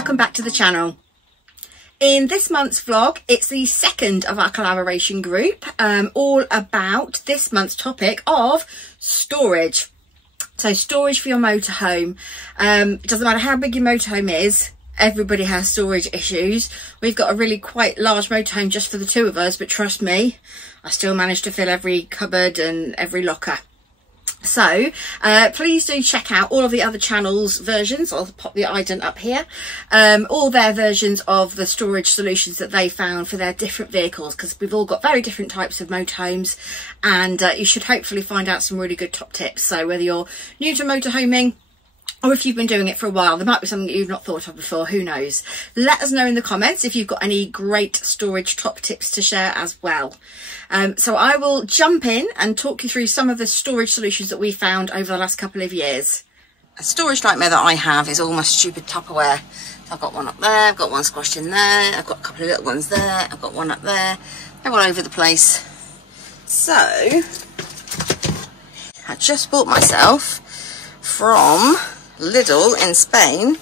welcome back to the channel. In this month's vlog, it's the second of our collaboration group, all about this month's topic of storage. So storage for your motorhome. It doesn't matter how big your motorhome is, everybody has storage issues. We've got a really quite large motorhome just for the two of us, but trust me, I still manage to fill every cupboard and every locker. So please do check out all of the other channels' versions. I'll pop the ident up here, all their versions of the storage solutions that they found for their different vehicles, because we've all got very different types of motorhomes, and you should hopefully find out some really good top tips. So whether you're new to motorhoming or if you've been doing it for a while, there might be something that you've not thought of before, who knows. Let us know in the comments if you've got any great storage top tips to share as well. So I will jump in and talk you through some of the storage solutions that we found over the last couple of years. A storage nightmare that I have is all my stupid Tupperware. So I've got one up there, I've got one squashed in there, I've got a couple of little ones there, I've got one up there. They're all over the place. So I just bought myself from Lidl in Spain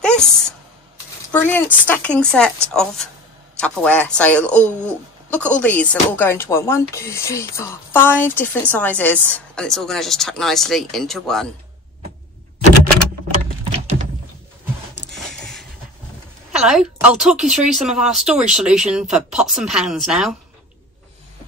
this brilliant stacking set of Tupperware. So it'll all, look at all these, they'll all go into one. 1, 2, 3, 4, 5 different sizes, and it's all going to just tuck nicely into one. Hello, I'll talk you through some of our storage solution for pots and pans now.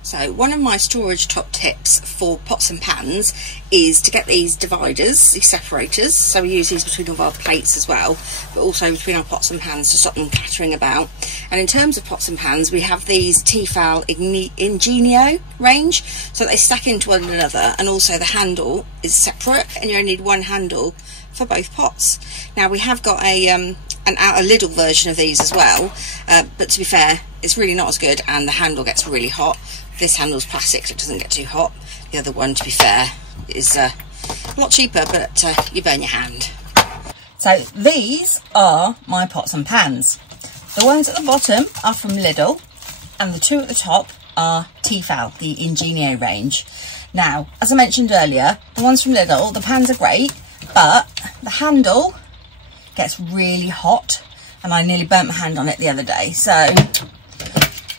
So one of my storage top tips for pots and pans is to get these dividers, these separators. So we use these between all of our plates as well, but also between our pots and pans to stop them clattering about. And in terms of pots and pans, we have these Tefal Ingenio range, so they stack into one another, and also the handle is separate, and you only need one handle for both pots. Now we have got a Lidl version of these as well, but to be fair, it's really not as good, and the handle gets really hot. This handle's plastic, so it doesn't get too hot. The other one, to be fair, is a lot cheaper, but you burn your hand. So these are my pots and pans. The ones at the bottom are from Lidl, and the two at the top are Tefal, the Ingenio range. Now, as I mentioned earlier, the ones from Lidl, the pans are great, but the handle gets really hot, and I nearly burnt my hand on it the other day. So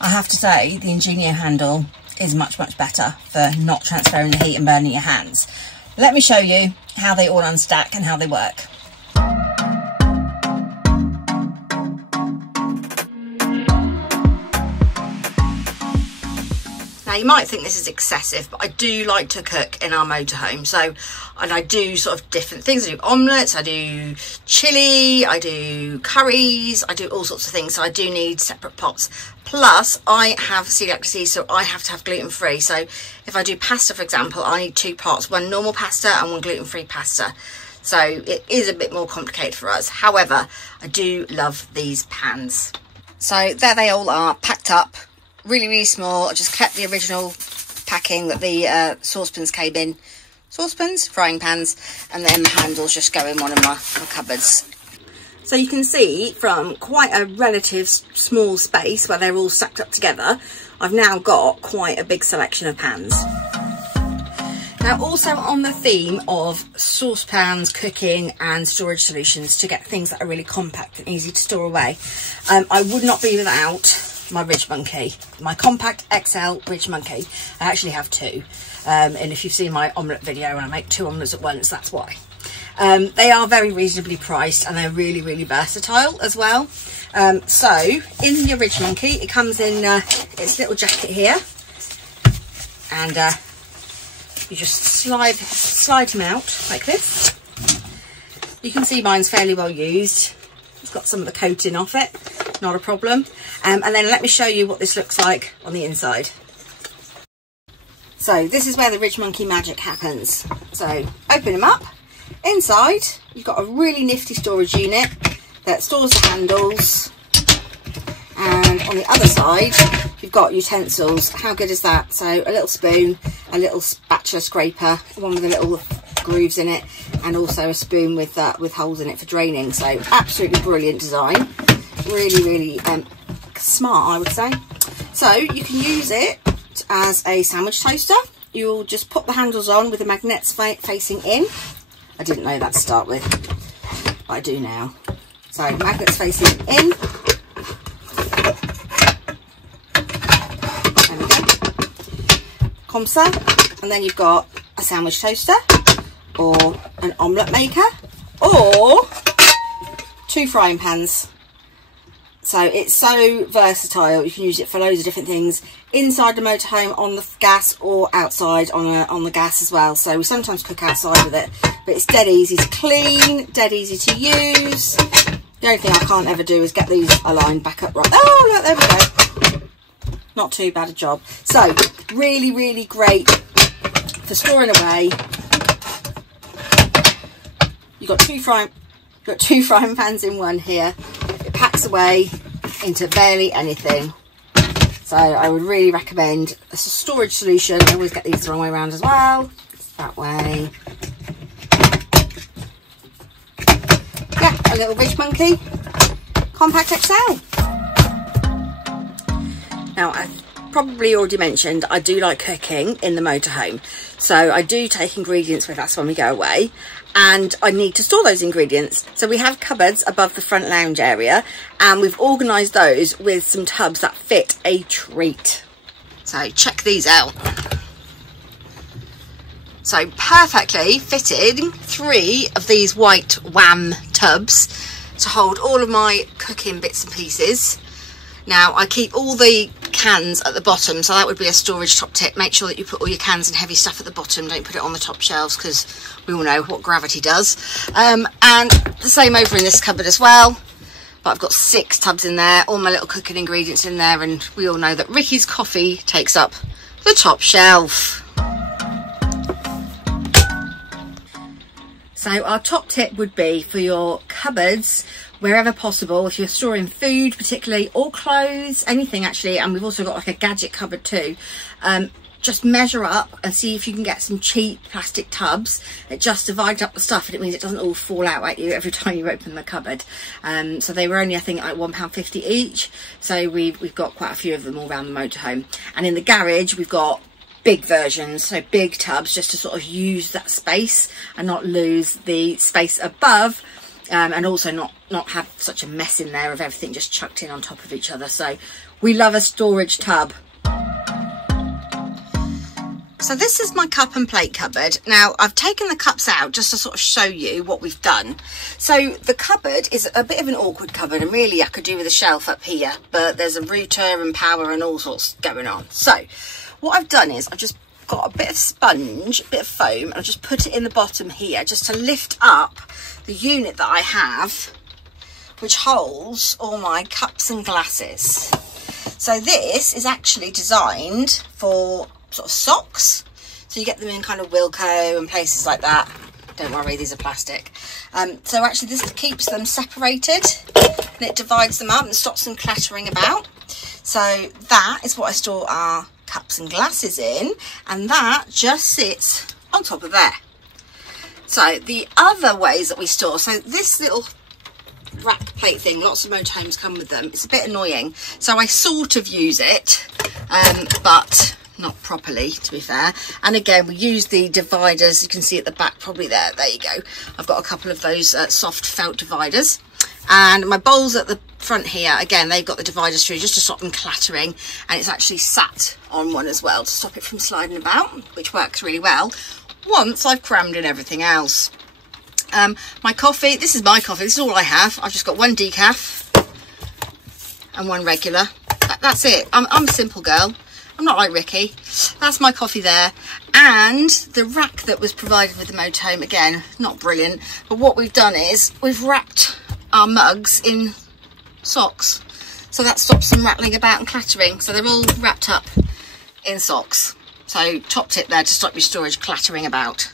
I have to say the Ingenio handle is much better for not transferring the heat and burning your hands. Let me show you how they all unstack and how they work. Now you might think this is excessive, but I do like to cook in our motorhome. So, and I do sort of different things. I do omelettes, I do chilli, I do curries, I do all sorts of things. So I do need separate pots. Plus I have celiac disease, so I have to have gluten-free. So if I do pasta, for example, I need 2 pots, one normal pasta and one gluten-free pasta. So it is a bit more complicated for us. However, I do love these pans. So there they all are, packed up. Really small. I just kept the original packing that the saucepans came in. Saucepans, frying pans, and then the handles just go in one of my cupboards. So you can see from quite a relative small space where they're all stacked up together, I've now got quite a big selection of pans. Now, also on the theme of saucepans, cooking and storage solutions to get things that are really compact and easy to store away, I would not be without my Ridge Monkey, my compact XL Ridge Monkey. I actually have 2, and if you've seen my omelette video and I make 2 omelettes at once, that's why. They are very reasonably priced, and they're really versatile as well. So in your Ridge Monkey, it comes in its little jacket here, and you just slide him out like this. You can see mine's fairly well used. It's got some of the coating off it, not a problem. And then let me show you what this looks like on the inside. So this is where the Ridge Monkey magic happens. So open them up. Inside, you've got a really nifty storage unit that stores the handles. And on the other side, you've got utensils. How good is that? So a little spoon, a little spatula scraper, one with a little grooves in it, and also a spoon with holes in it for draining. So absolutely brilliant design. Really smart, I would say. So you can use it as a sandwich toaster. You'll just put the handles on with the magnets facing in. I didn't know that to start with, but I do now. So magnets facing in. There we go. Comser. And then you've got a sandwich toaster or an omelette maker or 2 frying pans. So it's so versatile. You can use it for loads of different things inside the motorhome, on the gas, or outside on the gas as well. So we sometimes cook outside with it, but it's dead easy to clean, dead easy to use. The only thing I can't ever do is get these aligned back up right. Oh, look, there we go. Not too bad a job. So really, really great for storing away. You've got two frying pans in one here. It packs away into barely anything. So I would really recommend a storage solution. I always get these the wrong way around as well. That way. Yeah, a little Ridge Monkey Compact XL. Now, I've probably already mentioned I do like cooking in the motorhome. So I do take ingredients with us when we go away, and I need to store those ingredients. So we have cupboards above the front lounge area, and we've organised those with some tubs that fit a treat. So check these out. So perfectly fitted 3 of these white Wham tubs to hold all of my cooking bits and pieces. Now I keep all the cans at the bottom, so that would be a storage top tip. Make sure that you put all your cans and heavy stuff at the bottom. Don't put it on the top shelves, because we all know what gravity does. And the same over in this cupboard as well. But I've got 6 tubs in there, all my little cooking ingredients in there, and we all know that Ricky's coffee takes up the top shelf. So our top tip would be for your cupboards, wherever possible, if you're storing food particularly, or clothes, anything actually, and we've also got like a gadget cupboard too, just measure up and see if you can get some cheap plastic tubs that just divide up the stuff, and it means it doesn't all fall out at you every time you open the cupboard. So they were only, I think, like £1.50 each, so we've got quite a few of them all around the motorhome. And in the garage we've got big versions, so big tubs, just to sort of use that space and not lose the space above, and also not have such a mess in there of everything just chucked in on top of each other. So we love a storage tub. So this is my cup and plate cupboard. Now I've taken the cups out just to sort of show you what we've done. So the cupboard is a bit of an awkward cupboard, and really I could do with a shelf up here, but there's a router and power and all sorts going on. So what I've done is I've just got a bit of sponge, a bit of foam, and I've just put it in the bottom here just to lift up the unit that I have, which holds all my cups and glasses. So this is actually designed for sort of socks, so you get them in kind of Wilko and places like that. Don't worry, these are plastic. So actually this keeps them separated, and it divides them up and stops them clattering about. So that is what I store our cups and glasses in, and that just sits on top of there. So the other ways that we store, so this little rack plate thing, lots of motorhomes come with them. It's a bit annoying, so I sort of use it, but not properly, to be fair. And again, we use the dividers. You can see at the back, probably there you go. I've got a couple of those soft felt dividers, and my bowls at the front here, again, they've got the dividers through just to stop them clattering, and it's actually sat on one as well to stop it from sliding about, which works really well once I've crammed in everything else. My coffee, this is my coffee, this is all I have. I've just got 1 decaf and 1 regular. That's it. I'm a simple girl. I'm not like Ricky. That's my coffee there. And the rack that was provided with the motorhome, again, not brilliant, but what we've done is we've wrapped our mugs in socks, so that stops them rattling about and clattering. So they're all wrapped up in socks. So top tip there to stop your storage clattering about.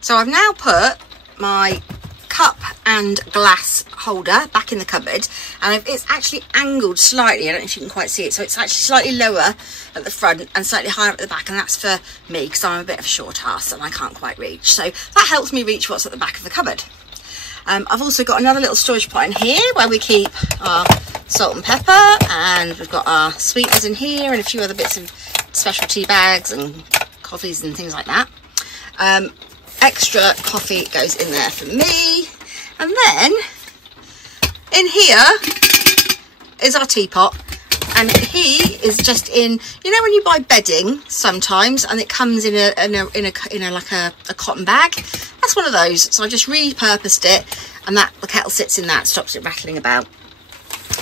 So I've now put my cup and glass holder back in the cupboard, and it's actually angled slightly. I don't know if you can quite see it, so it's actually slightly lower at the front and slightly higher at the back, and that's for me because I'm a bit of a short ass and I can't quite reach, so that helps me reach what's at the back of the cupboard. I've also got another little storage pot in here where we keep our salt and pepper, and we've got our sweeteners in here and a few other bits of specialty bags and coffees and things like that. Extra coffee goes in there for me, And then in here is our teapot, and he is just in, you know when you buy bedding sometimes and it comes in a like a cotton bag, that's one of those. So I just repurposed it, and that the kettle sits in that, stops it rattling about.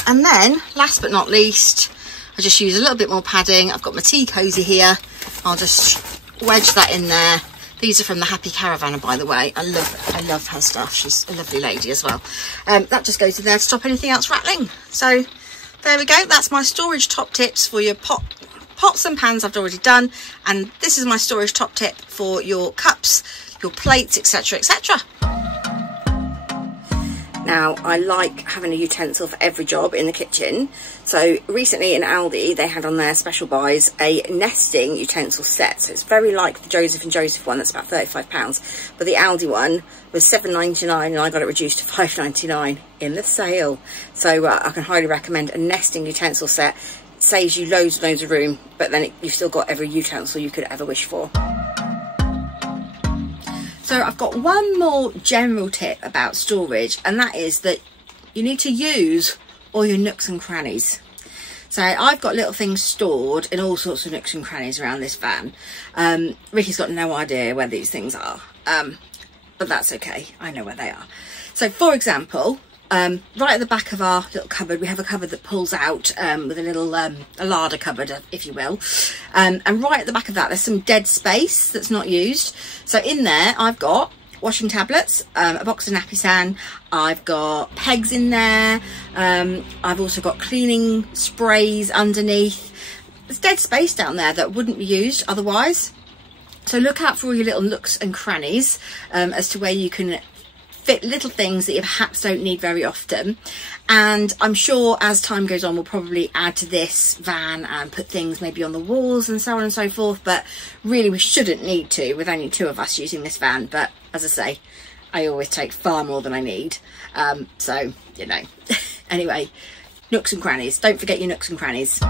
And then last but not least, I just use a little bit more padding. I've got my tea cozy here, I'll just wedge that in there. These are from the Happy Caravanner, by the way. I love her stuff. She's a lovely lady as well. That just goes in there to stop anything else rattling. So there we go. That's my storage top tips for your pots and pans I've already done. And this is my storage top tip for your cups, your plates, etc, etc. Now, I like having a utensil for every job in the kitchen. So recently in Aldi, they had on their special buys a nesting utensil set. So it's very like the Joseph and Joseph one, that's about £35. But the Aldi one was £7.99 and I got it reduced to £5.99 in the sale. So I can highly recommend a nesting utensil set. It saves you loads and loads of room, but then you've still got every utensil you could ever wish for. So I've got one more general tip about storage, and that is that you need to use all your nooks and crannies. So I've got little things stored in all sorts of nooks and crannies around this van. Ricky's got no idea where these things are, but that's okay, I know where they are. So for example, right at the back of our little cupboard, we have a cupboard that pulls out with a little a larder cupboard, if you will, and right at the back of that there's some dead space that's not used. So in there I've got washing tablets, a box of nappy sand, I've got pegs in there, I've also got cleaning sprays underneath. There's dead space down there that wouldn't be used otherwise. So look out for all your little nooks and crannies as to where you can fit little things that you perhaps don't need very often. And I'm sure as time goes on we'll probably add to this van and put things maybe on the walls and so on and so forth, but really we shouldn't need to with only 2 of us using this van. But as I say, I always take far more than I need, so you know. Anyway, nooks and crannies, don't forget your nooks and crannies.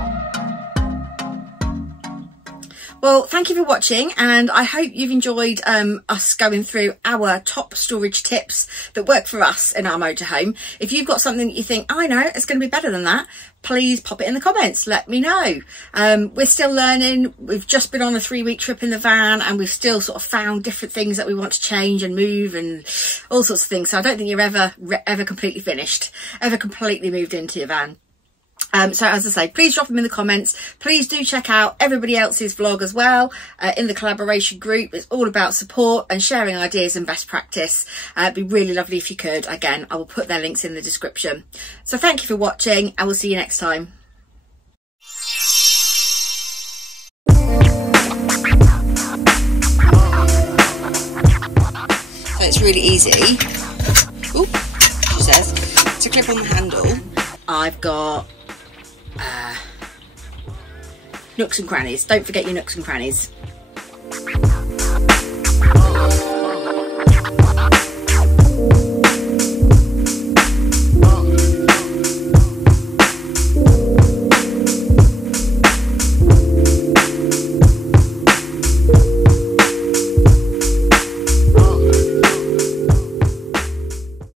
Well, thank you for watching, and I hope you've enjoyed us going through our top storage tips that work for us in our motorhome. If you've got something that you think, I know, it's going to be better than that, please pop it in the comments, let me know. We're still learning. We've just been on a 3-week trip in the van, and we've still sort of found different things that we want to change and move and all sorts of things. So I don't think you're ever completely finished, ever completely moved into your van. So as I say, please drop them in the comments. Please do check out everybody else's vlog as well in the collaboration group. It's all about support and sharing ideas and best practice. It'd be really lovely if you could. Again, I will put their links in the description. So thank you for watching, and we'll see you next time. So it's really easy, ooh, she says, to clip on the handle. I've got nooks and crannies. Don't forget your nooks and crannies.